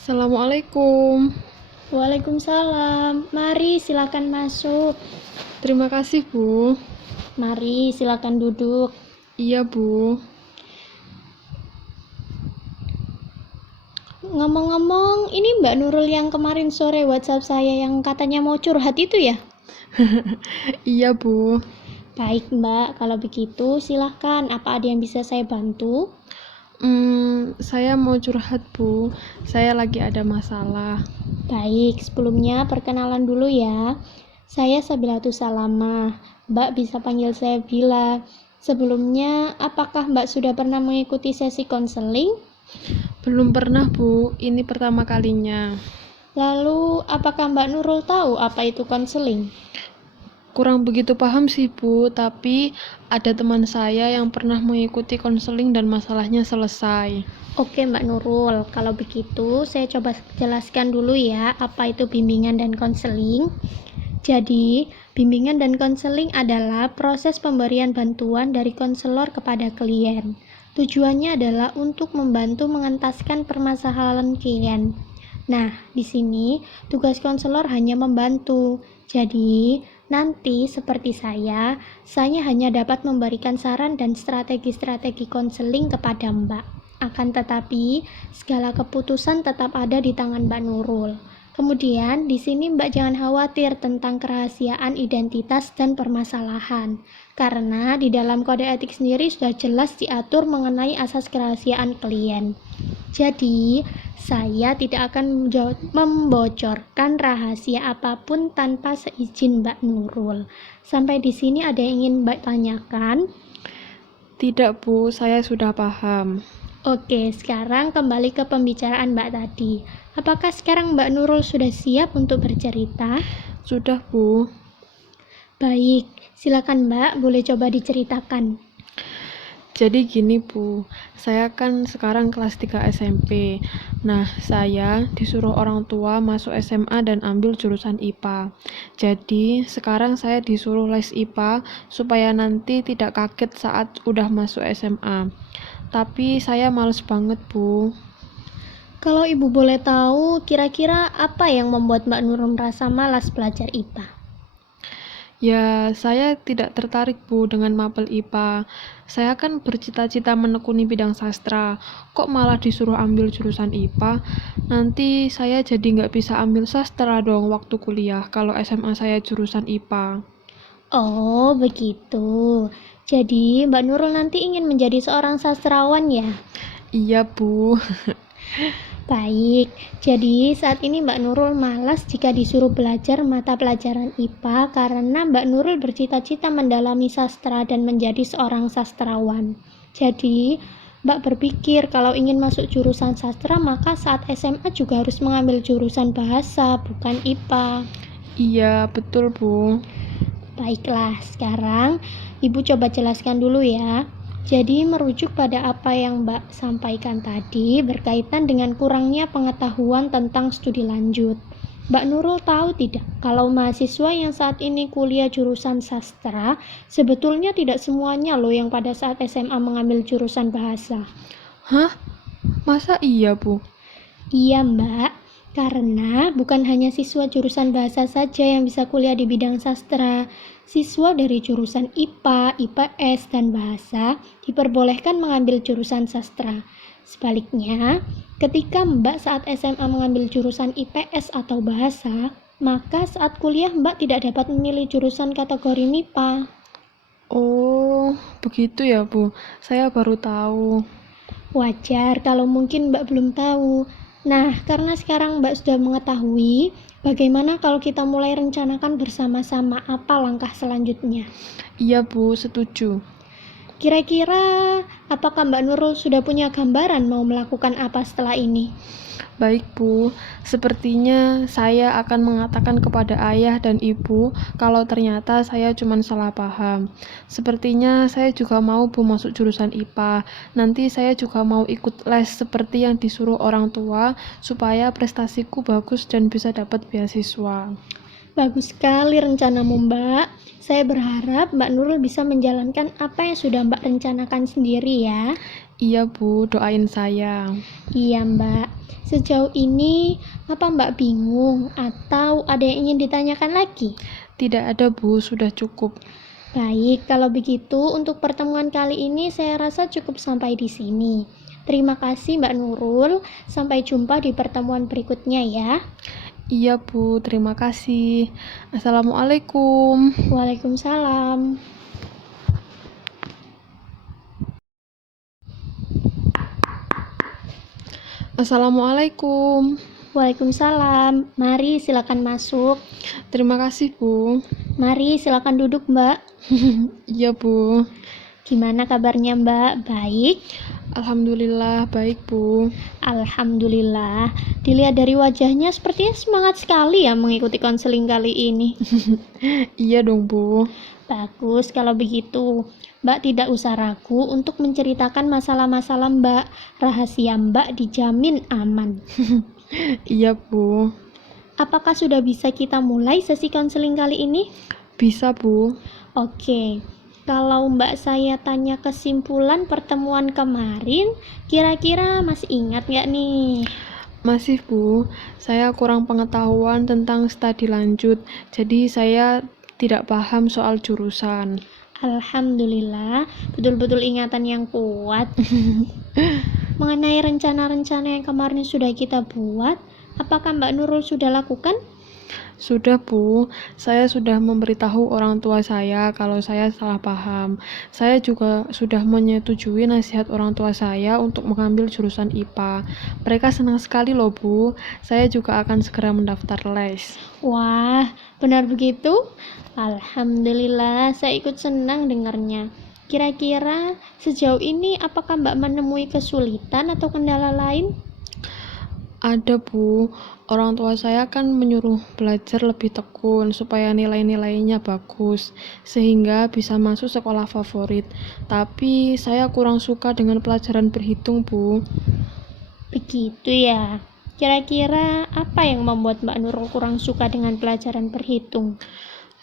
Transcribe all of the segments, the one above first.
Assalamualaikum. Waalaikumsalam. Mari silakan masuk. Terima kasih, Bu. Mari silakan duduk. Iya, Bu. Ngomong-ngomong, ini Mbak Nurul yang kemarin sore WhatsApp saya yang katanya mau curhat itu ya? Iya, Bu. Baik Mbak, kalau begitu silahkan. Apa ada yang bisa saya bantu? Saya mau curhat, Bu. Saya lagi ada masalah. Baik, sebelumnya perkenalan dulu ya. Saya Sabilatus Salamah. Mbak bisa panggil saya Bila. Sebelumnya, apakah Mbak sudah pernah mengikuti sesi konseling? Belum pernah, Bu. Ini pertama kalinya. Lalu, apakah Mbak Nurul tahu apa itu konseling? Kurang begitu paham sih, Bu. Tapi ada teman saya yang pernah mengikuti konseling dan masalahnya selesai. Oke Mbak Nurul, kalau begitu saya coba jelaskan dulu ya apa itu bimbingan dan konseling. Jadi, bimbingan dan konseling adalah proses pemberian bantuan dari konselor kepada klien. Tujuannya adalah untuk membantu mengentaskan permasalahan klien. Nah, di sini tugas konselor hanya membantu. Jadi, nanti seperti saya hanya dapat memberikan saran dan strategi-strategi konseling kepada Mbak. Akan tetapi, segala keputusan tetap ada di tangan Mbak Nurul. Kemudian, di sini Mbak jangan khawatir tentang kerahasiaan identitas dan permasalahan. Karena di dalam kode etik sendiri sudah jelas diatur mengenai asas kerahasiaan klien. Jadi, saya tidak akan membocorkan rahasia apapun tanpa seizin Mbak Nurul. Sampai di sini ada yang ingin Mbak tanyakan? Tidak, Bu. Saya sudah paham. Oke, sekarang kembali ke pembicaraan Mbak tadi. Apakah sekarang Mbak Nurul sudah siap untuk bercerita? Sudah, Bu. Baik, silakan Mbak, boleh coba diceritakan. Jadi gini, Bu, saya kan sekarang kelas 3 SMP. Nah, saya disuruh orang tua masuk SMA dan ambil jurusan IPA. Jadi, sekarang saya disuruh les IPA supaya nanti tidak kaget saat udah masuk SMA. Tapi saya males banget, Bu. Kalau Ibu boleh tahu, kira-kira apa yang membuat Mbak Nurul merasa malas belajar IPA? Ya, saya tidak tertarik, Bu, dengan mapel IPA. Saya kan bercita-cita menekuni bidang sastra. Kok malah disuruh ambil jurusan IPA? Nanti saya jadi nggak bisa ambil sastra dong waktu kuliah kalau SMA saya jurusan IPA. Oh, begitu. Jadi, Mbak Nurul nanti ingin menjadi seorang sastrawan ya? Iya, Bu. Baik, jadi saat ini Mbak Nurul malas jika disuruh belajar mata pelajaran IPA karena Mbak Nurul bercita-cita mendalami sastra dan menjadi seorang sastrawan. Jadi, Mbak berpikir kalau ingin masuk jurusan sastra maka saat SMA juga harus mengambil jurusan bahasa, bukan IPA. Iya, betul, Bu. Baiklah, sekarang Ibu coba jelaskan dulu ya. Jadi merujuk pada apa yang Mbak sampaikan tadi berkaitan dengan kurangnya pengetahuan tentang studi lanjut. Mbak Nurul tahu tidak kalau mahasiswa yang saat ini kuliah jurusan sastra sebetulnya tidak semuanya loh yang pada saat SMA mengambil jurusan bahasa. Hah? Masa iya, Bu? Iya Mbak, karena bukan hanya siswa jurusan bahasa saja yang bisa kuliah di bidang sastra. Siswa dari jurusan IPA, IPS, dan bahasa diperbolehkan mengambil jurusan sastra. Sebaliknya, ketika Mbak saat SMA mengambil jurusan IPS atau bahasa, maka saat kuliah Mbak tidak dapat memilih jurusan kategori MIPA. Oh, begitu ya, Bu. Saya baru tahu. Wajar kalau mungkin Mbak belum tahu. Nah, karena sekarang Mbak sudah mengetahui, bagaimana kalau kita mulai rencanakan bersama-sama apa langkah selanjutnya? Iya, Bu, setuju. Kira-kira, apakah Mbak Nurul sudah punya gambaran mau melakukan apa setelah ini? Baik, Bu. Sepertinya saya akan mengatakan kepada ayah dan ibu kalau ternyata saya cuma salah paham. Sepertinya saya juga mau, Bu, masuk jurusan IPA. Nanti saya juga mau ikut les seperti yang disuruh orang tua supaya prestasiku bagus dan bisa dapat beasiswa. Bagus sekali rencanamu, Mbak. Saya berharap Mbak Nurul bisa menjalankan apa yang sudah Mbak rencanakan sendiri ya. Iya Bu, doain saya. Iya, Mbak. Sejauh ini, apa Mbak bingung atau ada yang ingin ditanyakan lagi? Tidak ada Bu, sudah cukup. Baik, kalau begitu untuk pertemuan kali ini saya rasa cukup sampai di sini. Terima kasih Mbak Nurul, sampai jumpa di pertemuan berikutnya ya. Iya Bu, terima kasih. Assalamualaikum. Waalaikumsalam. Assalamualaikum. Waalaikumsalam. Mari silakan masuk. Terima kasih Bu. Mari silakan duduk, Mbak. Iya Bu. Gimana kabarnya, Mbak? Baik? Alhamdulillah baik Bu. Alhamdulillah. Dilihat dari wajahnya sepertinya semangat sekali ya mengikuti konseling kali ini. Iya dong Bu. Bagus kalau begitu. Mbak tidak usah ragu untuk menceritakan masalah-masalah Mbak. Rahasia Mbak dijamin aman. Iya Bu. Apakah sudah bisa kita mulai sesi konseling kali ini? Bisa Bu. Oke. Kalau Mbak saya tanya kesimpulan pertemuan kemarin, kira-kira masih ingat nggak nih? Masih Bu, saya kurang pengetahuan tentang studi lanjut, jadi saya tidak paham soal jurusan. Alhamdulillah, betul-betul ingatan yang kuat. Mengenai rencana-rencana yang kemarin sudah kita buat, apakah Mbak Nurul sudah lakukan? Sudah Bu, saya sudah memberitahu orang tua saya kalau saya salah paham. Saya juga sudah menyetujui nasihat orang tua saya untuk mengambil jurusan IPA. Mereka senang sekali loh Bu, saya juga akan segera mendaftar les. Wah, benar begitu? Alhamdulillah, saya ikut senang dengarnya. Kira-kira sejauh ini apakah Mbak menemui kesulitan atau kendala lain? Ada Bu, orang tua saya kan menyuruh belajar lebih tekun supaya nilai-nilainya bagus, sehingga bisa masuk sekolah favorit. Tapi saya kurang suka dengan pelajaran berhitung Bu. Begitu ya. Kira-kira apa yang membuat Mbak Nurul kurang suka dengan pelajaran berhitung?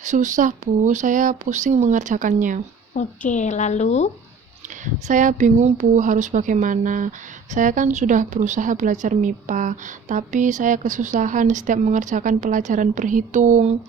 Susah Bu, saya pusing mengerjakannya. Oke, lalu? Saya bingung Bu, harus bagaimana. Saya kan sudah berusaha belajar MIPA, tapi saya kesusahan setiap mengerjakan pelajaran berhitung.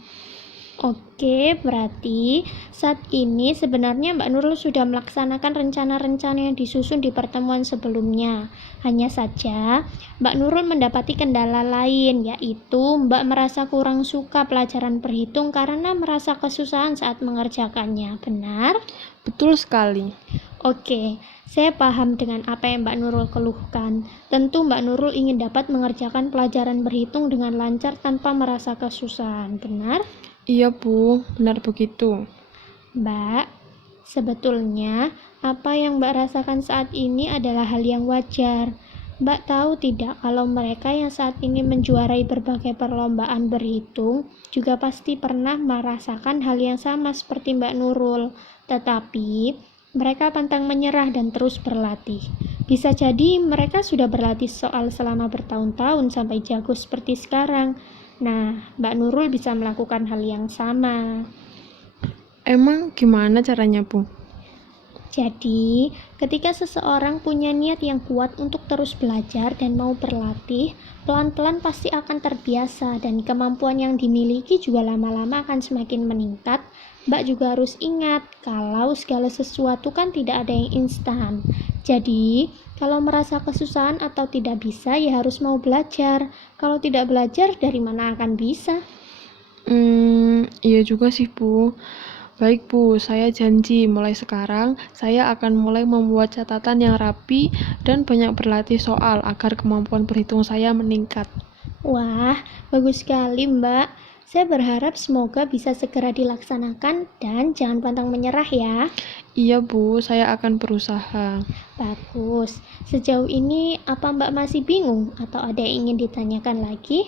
Oke, berarti saat ini sebenarnya Mbak Nurul sudah melaksanakan rencana-rencana yang disusun di pertemuan sebelumnya. Hanya saja Mbak Nurul mendapati kendala lain, yaitu Mbak merasa kurang suka pelajaran berhitung karena merasa kesusahan saat mengerjakannya. Benar? Betul sekali. Oke, saya paham dengan apa yang Mbak Nurul keluhkan. Tentu Mbak Nurul ingin dapat mengerjakan pelajaran berhitung dengan lancar tanpa merasa kesusahan. Benar? Iya Bu, benar begitu. Mbak, sebetulnya apa yang Mbak rasakan saat ini adalah hal yang wajar. Mbak tahu tidak kalau mereka yang saat ini menjuarai berbagai perlombaan berhitung juga pasti pernah merasakan hal yang sama seperti Mbak Nurul. Tetapi mereka pantang menyerah dan terus berlatih. Bisa jadi mereka sudah berlatih soal selama bertahun-tahun sampai jago seperti sekarang. Nah, Mbak Nurul bisa melakukan hal yang sama. Emang gimana caranya Bu? Jadi, ketika seseorang punya niat yang kuat untuk terus belajar dan mau berlatih, pelan-pelan pasti akan terbiasa dan kemampuan yang dimiliki juga lama-lama akan semakin meningkat. Mbak juga harus ingat kalau segala sesuatu kan tidak ada yang instan. Jadi, kalau merasa kesusahan atau tidak bisa ya harus mau belajar. Kalau tidak belajar dari mana akan bisa? Iya juga sih Bu. Baik Bu, saya janji mulai sekarang saya akan mulai membuat catatan yang rapi dan banyak berlatih soal agar kemampuan berhitung saya meningkat. Wah, bagus sekali Mbak. Saya berharap semoga bisa segera dilaksanakan dan jangan pantang menyerah ya. Iya Bu, saya akan berusaha. Bagus. Sejauh ini apa Mbak masih bingung atau ada yang ingin ditanyakan lagi?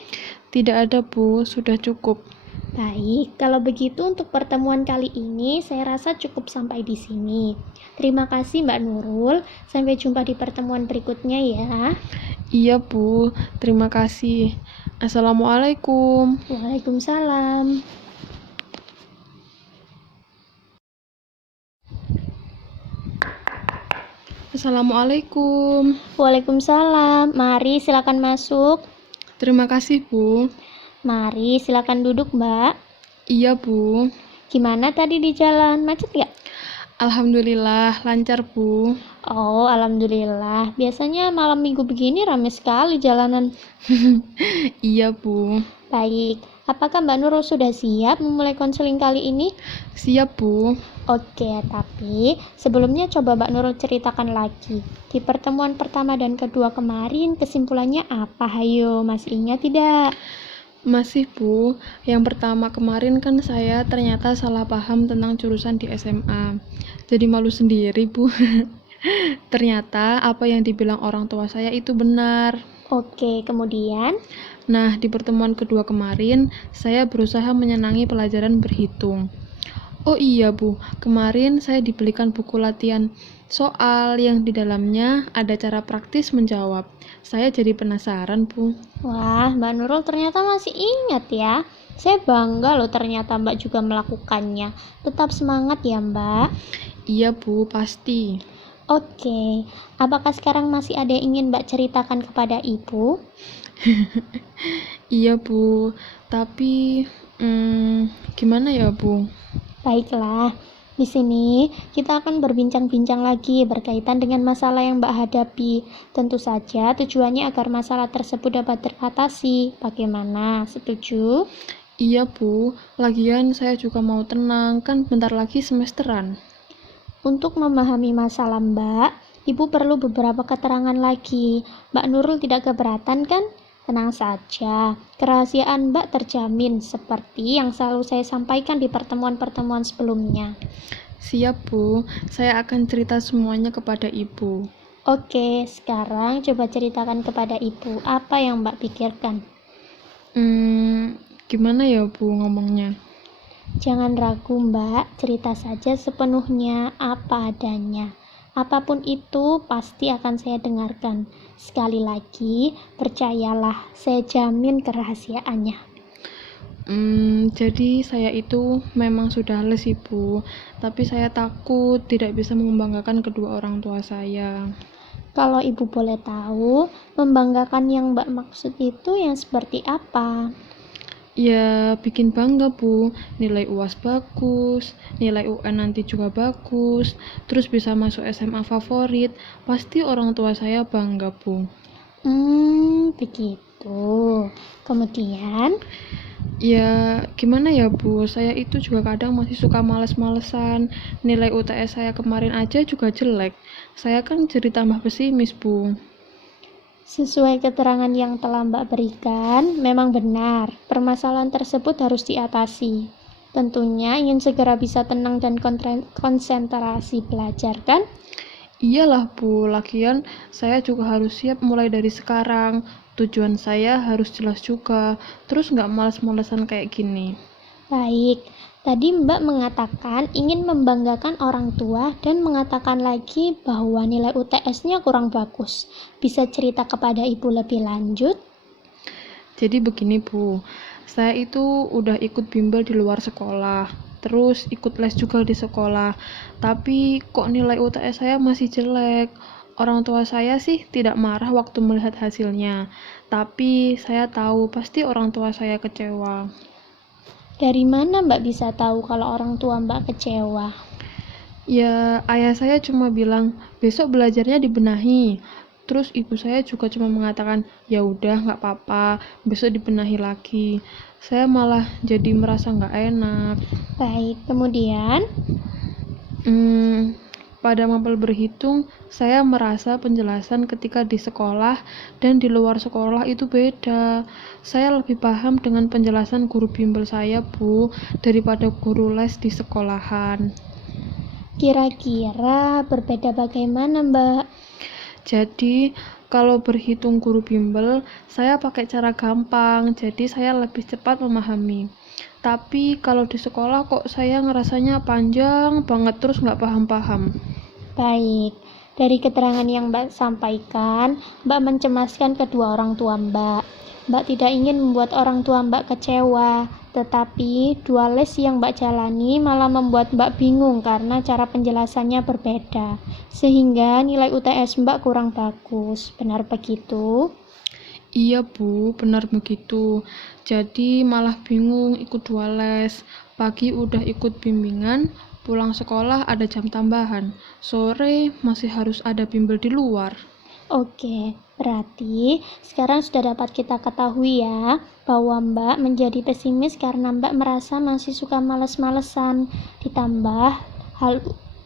Tidak ada Bu, sudah cukup. Baik, kalau begitu untuk pertemuan kali ini saya rasa cukup sampai di sini. Terima kasih Mbak Nurul. Sampai jumpa di pertemuan berikutnya ya. Iya Bu, terima kasih. Assalamualaikum. Waalaikumsalam. Assalamualaikum. Waalaikumsalam. Mari silakan masuk. Terima kasih, Bu. Mari silakan duduk, Mbak. Iya, Bu. Gimana tadi di jalan? Macet nggak? Alhamdulillah, lancar, Bu. Oh, alhamdulillah. Biasanya malam minggu begini ramai sekali jalanan. Iya, Bu. Baik, apakah Mbak Nurul sudah siap memulai konseling kali ini? Siap, Bu. Oke, tapi sebelumnya coba Mbak Nurul ceritakan lagi. Di pertemuan pertama dan kedua kemarin, kesimpulannya apa? Hayo, masih ingat tidak? Masih, Bu. Yang pertama kemarin kan saya ternyata salah paham tentang jurusan di SMA. Jadi malu sendiri, Bu. Ternyata apa yang dibilang orang tua saya itu benar. Oke, kemudian? Nah, di pertemuan kedua kemarin, saya berusaha menyenangi pelajaran berhitung. Oh iya, Bu. Kemarin saya dibelikan buku latihan soal yang di dalamnya ada cara praktis menjawab. Saya jadi penasaran, Bu. Wah, Mbak Nurul ternyata masih ingat ya. Saya bangga loh ternyata Mbak juga melakukannya. Tetap semangat ya, Mbak. Iya, Bu, pasti. Oke, apakah sekarang masih ada yang ingin Mbak ceritakan kepada Ibu? Iya, Bu. Tapi, gimana ya, Bu? Baiklah, di sini kita akan berbincang-bincang lagi berkaitan dengan masalah yang Mbak hadapi. Tentu saja tujuannya agar masalah tersebut dapat teratasi. Bagaimana? Setuju? Iya, Bu. Lagian saya juga mau tenang, kan bentar lagi semesteran. Untuk memahami masalah Mbak, Ibu perlu beberapa keterangan lagi. Mbak Nurul tidak keberatan kan? Tenang saja, kerahasiaan Mbak terjamin seperti yang selalu saya sampaikan di pertemuan-pertemuan sebelumnya. Siap, Bu. Saya akan cerita semuanya kepada Ibu. Oke, sekarang coba ceritakan kepada Ibu apa yang Mbak pikirkan. Gimana ya, Bu, ngomongnya? Jangan ragu Mbak, cerita saja sepenuhnya apa adanya. Apapun itu pasti akan saya dengarkan. Sekali lagi, percayalah, saya jamin kerahasiaannya. Jadi saya itu memang sudah les, Ibu. Tapi saya takut tidak bisa membanggakan kedua orang tua saya. Kalau Ibu boleh tahu, membanggakan yang Mbak maksud itu yang seperti apa? Ya, bikin bangga, Bu. Nilai UAS bagus, nilai UN nanti juga bagus, terus bisa masuk SMA favorit. Pasti orang tua saya bangga, Bu. Begitu. Kemudian, Ya, gimana ya, Bu? Saya itu juga kadang masih suka males-malesan. Nilai UTS saya kemarin aja juga jelek. Saya kan jadi tambah pesimis, Bu. sesuai keterangan yang telah Mbak berikan, memang benar, permasalahan tersebut harus diatasi. Tentunya ingin segera bisa tenang dan konsentrasi belajar, kan? Iyalah, Bu. Lagian saya juga harus siap mulai dari sekarang. Tujuan saya harus jelas juga. Terus nggak males-malesan kayak gini. Baik, tadi Mbak mengatakan ingin membanggakan orang tua dan mengatakan lagi bahwa nilai UTS-nya kurang bagus. Bisa cerita kepada Ibu lebih lanjut? Jadi begini, Bu. Saya itu udah ikut bimbel di luar sekolah. Terus ikut les juga di sekolah. Tapi kok nilai UTS saya masih jelek. Orang tua saya sih tidak marah waktu melihat hasilnya. Tapi saya tahu pasti orang tua saya kecewa. Dari mana Mbak bisa tahu kalau orang tua Mbak kecewa? Ya, ayah saya cuma bilang, besok belajarnya dibenahi. Terus ibu saya juga cuma mengatakan, ya udah nggak apa-apa, besok dibenahi lagi. Saya malah jadi merasa nggak enak. Baik, kemudian Pada mapel berhitung, saya merasa penjelasan ketika di sekolah dan di luar sekolah itu beda. Saya lebih paham dengan penjelasan guru bimbel saya, Bu, daripada guru les di sekolahan. kira-kira berbeda bagaimana Mbak? Jadi, kalau berhitung guru bimbel, saya pakai cara gampang, jadi saya lebih cepat memahami. Tapi kalau di sekolah kok saya ngerasanya panjang banget terus nggak paham-paham. Baik, dari keterangan yang Mbak sampaikan, Mbak mencemaskan kedua orang tua Mbak. Mbak tidak ingin membuat orang tua Mbak kecewa, tetapi dua les yang Mbak jalani malah membuat Mbak bingung karena cara penjelasannya berbeda, sehingga nilai UTS Mbak kurang bagus. Benar begitu? Iya Bu, benar begitu. Jadi malah bingung ikut 2 les. Pagi udah ikut bimbingan, pulang sekolah ada jam tambahan. Sore masih harus ada bimbel di luar. Oke, berarti sekarang sudah dapat kita ketahui ya bahwa Mbak menjadi pesimis karena Mbak merasa masih suka males-malesan, ditambah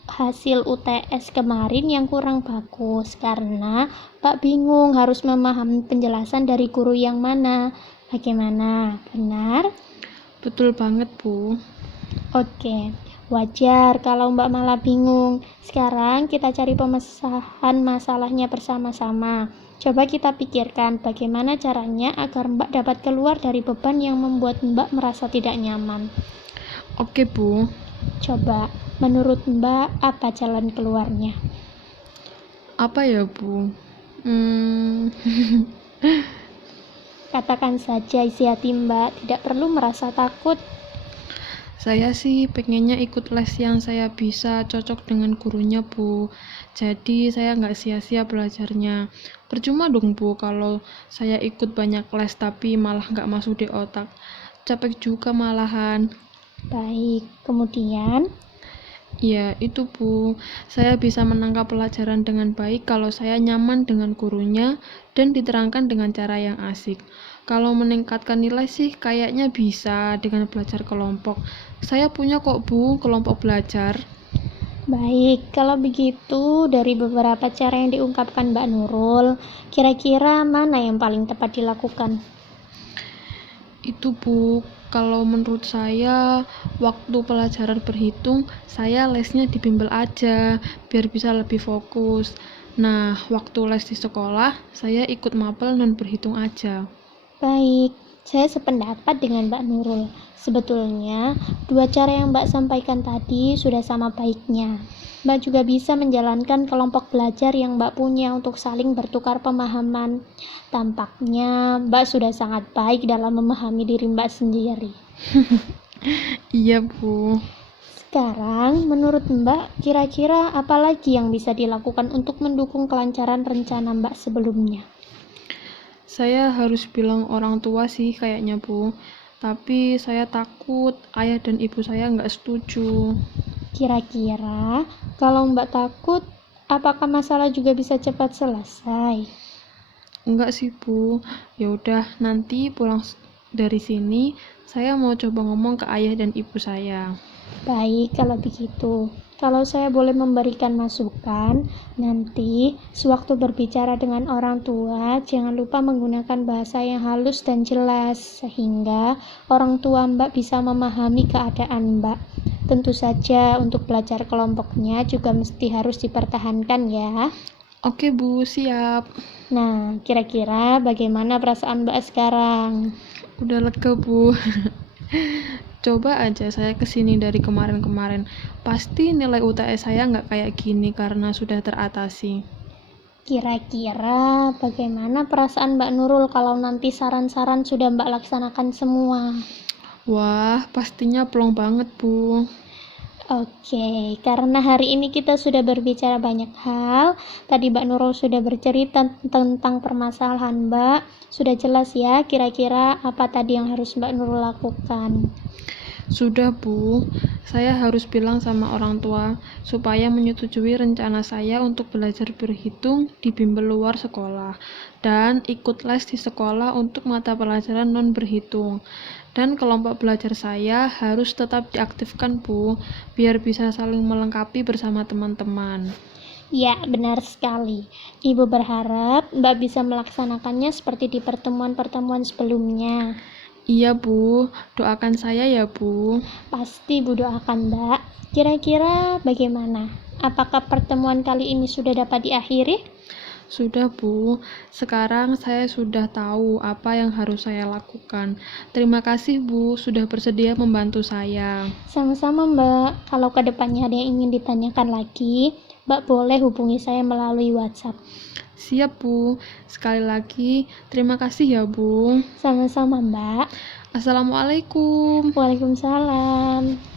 hasil UTS kemarin yang kurang bagus karena Mbak bingung harus memahami penjelasan dari guru yang mana. Bagaimana? Benar? Betul banget Bu. Oke, wajar kalau Mbak malah bingung. Sekarang kita cari pemecahan masalahnya bersama-sama. Coba kita pikirkan bagaimana caranya agar Mbak dapat keluar dari beban yang membuat Mbak merasa tidak nyaman. Oke Bu. Coba, menurut Mbak apa jalan keluarnya? Apa ya Bu? Katakan saja isi hati Mbak, tidak perlu merasa takut. Saya sih pengennya ikut les yang saya bisa cocok dengan gurunya Bu. Jadi saya nggak sia-sia belajarnya. Percuma dong Bu kalau saya ikut banyak les tapi malah nggak masuk di otak. Capek juga malahan. Baik, kemudian Ya, itu Bu. Saya bisa menangkap pelajaran dengan baik kalau saya nyaman dengan gurunya dan diterangkan dengan cara yang asik. Kalau meningkatkan nilai sih kayaknya bisa dengan belajar kelompok. Saya punya kok Bu, kelompok belajar. baik, kalau begitu dari beberapa cara yang diungkapkan Mbak Nurul, kira-kira mana yang paling tepat dilakukan? Itu Bu, kalau menurut saya waktu pelajaran berhitung, saya lesnya di bimbel aja, biar bisa lebih fokus. Nah, waktu les di sekolah, saya ikut mapel non berhitung aja. Baik, saya sependapat dengan Mbak Nurul. Sebetulnya, dua cara yang Mbak sampaikan tadi sudah sama baiknya. Mbak juga bisa menjalankan kelompok belajar yang Mbak punya untuk saling bertukar pemahaman. Tampaknya Mbak sudah sangat baik dalam memahami diri Mbak sendiri. Iya Bu. Sekarang, menurut Mbak, kira-kira apa lagi yang bisa dilakukan untuk mendukung kelancaran rencana Mbak sebelumnya? Saya harus bilang orang tua sih kayaknya Bu. Tapi saya takut ayah dan ibu saya nggak setuju. Kira-kira, kalau Mbak takut, apakah masalah juga bisa cepat selesai? Enggak sih Bu. Ya udah nanti pulang dari sini saya mau coba ngomong ke ayah dan ibu saya. Baik, kalau begitu. Kalau saya boleh memberikan masukan, nanti sewaktu berbicara dengan orang tua, jangan lupa menggunakan bahasa yang halus dan jelas, sehingga orang tua Mbak bisa memahami keadaan Mbak. Tentu saja untuk belajar kelompoknya juga mesti harus dipertahankan ya. Oke Bu, siap. Nah, kira-kira bagaimana perasaan Mbak sekarang? Udah lega Bu. Coba aja saya kesini dari kemarin-kemarin, pasti nilai UTS saya nggak kayak gini karena sudah teratasi. Kira-kira bagaimana perasaan Mbak Nurul kalau nanti saran-saran sudah Mbak laksanakan semua? Wah, pastinya plong banget Bu. Oke, karena hari ini kita sudah berbicara banyak hal. Tadi Mbak Nurul sudah bercerita tentang permasalahan Mbak. Sudah jelas ya, kira-kira apa tadi yang harus Mbak Nurul lakukan? Sudah Bu, saya harus bilang sama orang tua supaya menyetujui rencana saya untuk belajar berhitung di bimbel luar sekolah dan ikut les di sekolah untuk mata pelajaran non berhitung. Dan kelompok belajar saya harus tetap diaktifkan Bu, biar bisa saling melengkapi bersama teman-teman. Ya, benar sekali. Ibu berharap Mbak bisa melaksanakannya seperti di pertemuan-pertemuan sebelumnya. Iya Bu, doakan saya ya Bu. Pasti Bu doakan Mbak. Kira-kira bagaimana? Apakah pertemuan kali ini sudah dapat diakhiri? Sudah Bu, sekarang saya sudah tahu apa yang harus saya lakukan. Terima kasih Bu, sudah bersedia membantu saya. Sama-sama Mbak, kalau kedepannya ada yang ingin ditanyakan lagi, Mbak boleh hubungi saya melalui WhatsApp. Siap, Bu. Sekali lagi, terima kasih ya, Bu. Sama-sama, Mbak. Assalamualaikum. Waalaikumsalam.